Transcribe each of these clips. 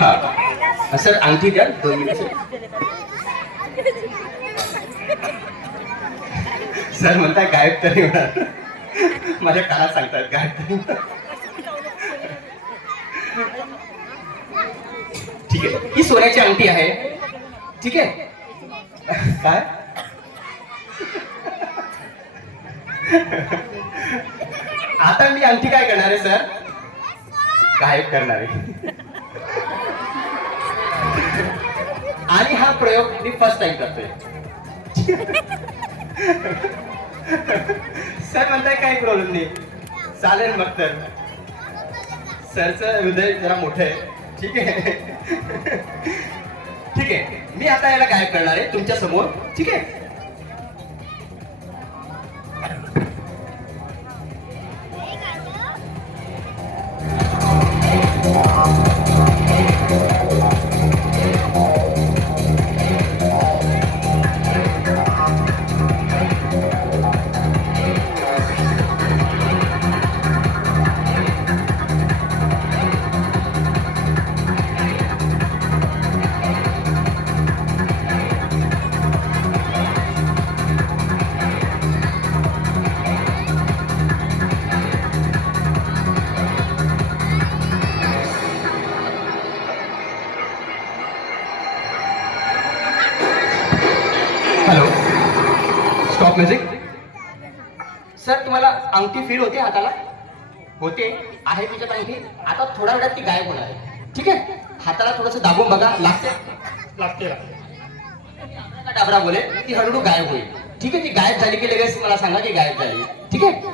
हा सर अंगठी द्या 2 मिनिट सर म्हणताय गायब तरी होणार माझ्या कानात सांगतात गायब तरी होणार. ठीक आहे ही सोन्याची अंगठी आहे ठीक आहे काय आता मी अंगठी काय करणार आहे सर गायब करणार आहे आणि हा प्रयोग मी फर्स्ट टाइम करतोय सर म्हणताय काही प्रॉब्लेम नाही चालेल मग तर सरचं हृदय जरा मोठं आहे ठीक आहे ठीक आहे मी आता याला गायब करणार आहे तुमच्या समोर ठीक आहे हॅलो स्टॉप म्युझिक सर तुम्हाला अंगठी फील होते हाताला होते आहे तुझ्यात अंगठी आता थोड्या वेळात ती गायब होणार आहे ठीक आहे हाताला थोडंसं दाबून बघा लागते का डाबरा बोले ती हळूहळू गायब होईल ठीक आहे ती गायब झाली की लगेच मला सांगा की गायब झाली ठीक आहे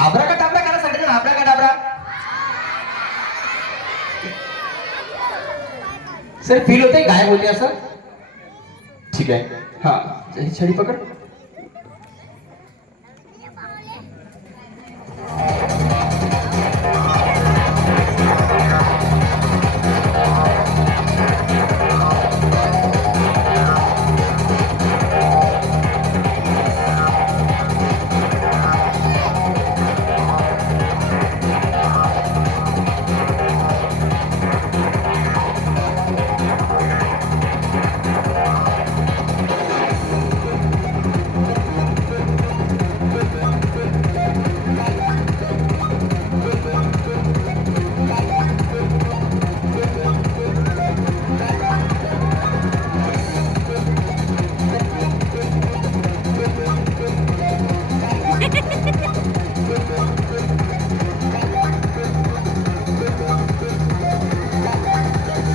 आबरा का डाबरा करा सांगितलं आबरा का डाबरा सर फील होते गायब होते असं ठीक आहे हा छडी पकड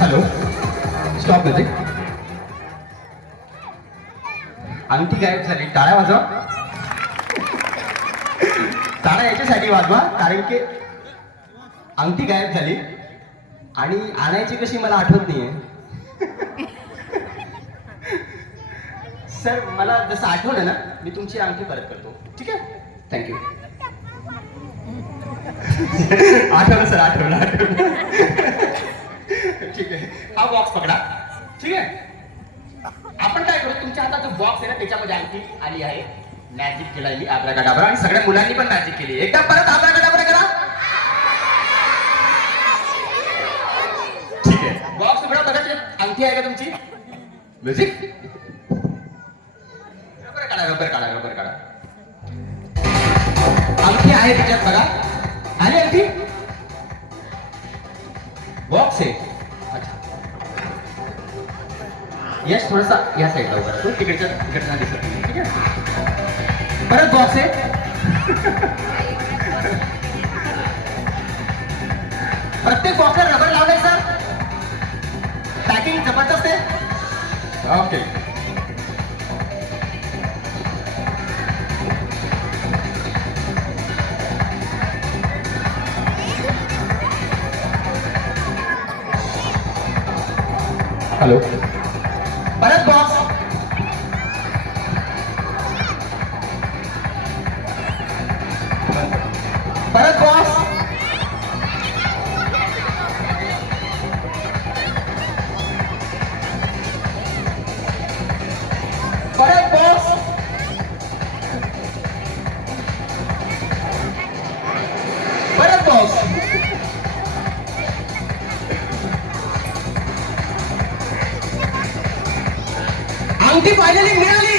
हॅलो स्टॉप म्युझिक अंगठी गायब झाली टाळ्या वाजवा टाळ्या याच्यासाठी वाजवा कारण की अंगठी गायब झाली आणि आणायची कशी मला आठवत नाहीये सर मला जसं आठवलं ना मी तुमची अंगठी परत करतो ठीक आहे थँक्यू आठवलं सर आठवलं ठीक आहे हा बॉक्स पकडा ठीक आहे आपण काय करू तुमच्या हातात जो बॉक्स आहे ना त्याच्यामध्ये अंगठी आली आहे मॅजिक केलाय मी आब्राकाडाब्रा आणि सगळ्या मुलांनी पण मॅजिक केली एकदा परत आब्राकाडाब्रा करा ठीक आहे बॉक्स उघडा बघा अंगठी आहे का तुमची म्युझिक रबर काढा अंगठी आहे त्याच्यात बघा आणि अंगठी बॉक्स आहे अच्छा यश थोडासा या साईडला उभा राहतो तिकडच्या दिसत नाही ठीक आहे परत बॉक्स आहे प्रत्येक बॉक्सला रबर लावलंय सर पॅकिंग जबरदस्त आहे ओके हॅलो परत बॉक्स परत बॉक्स परत बॉक्स परत बॉक्स अंगठी फायनली मिळाली